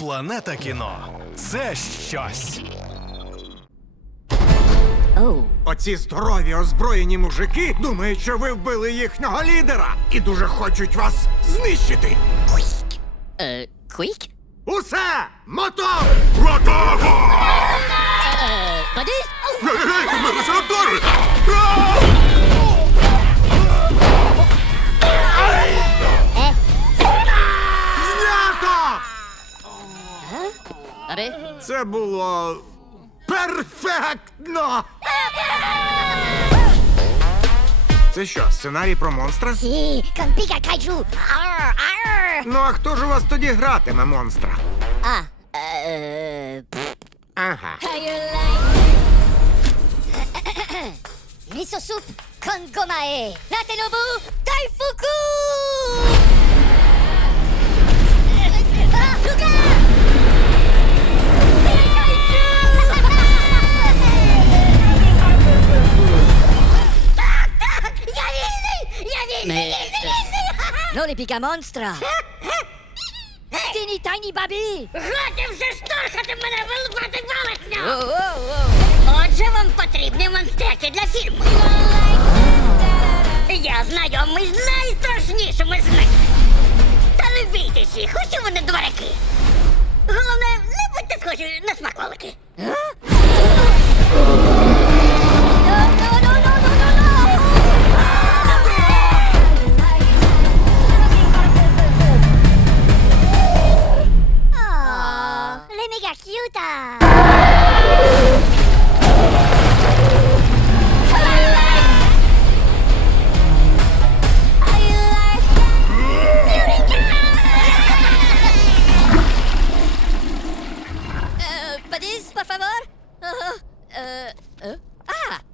Планета кіно це щось. Oh. Оці здорові озброєні мужики думають, що ви вбили їхнього лідера і дуже хочуть вас знищити. Uh, quick? Усе! Мотор! Abby? Це було перфектно! Це що, сценарій про монстра? Kaiju. Arr, arr. Ну а хто ж у вас тоді гратиме монстра? Ah, uh, Ага. Miso soup con gomae. Natenobu вільний! no les pica monstra. Teeny tiny baby. Готи вже штурхати мене вилупати! Oh, oh, oh. Отже, вам потрібні монстряки для фільму. Я знайомий з найстрашнішими з них. Та не бійтесь їх, усі вони дворяки. Головне, не будьте схожі на смаколики. Cute! Uh, por favor. Uh, uh, uh. Ah!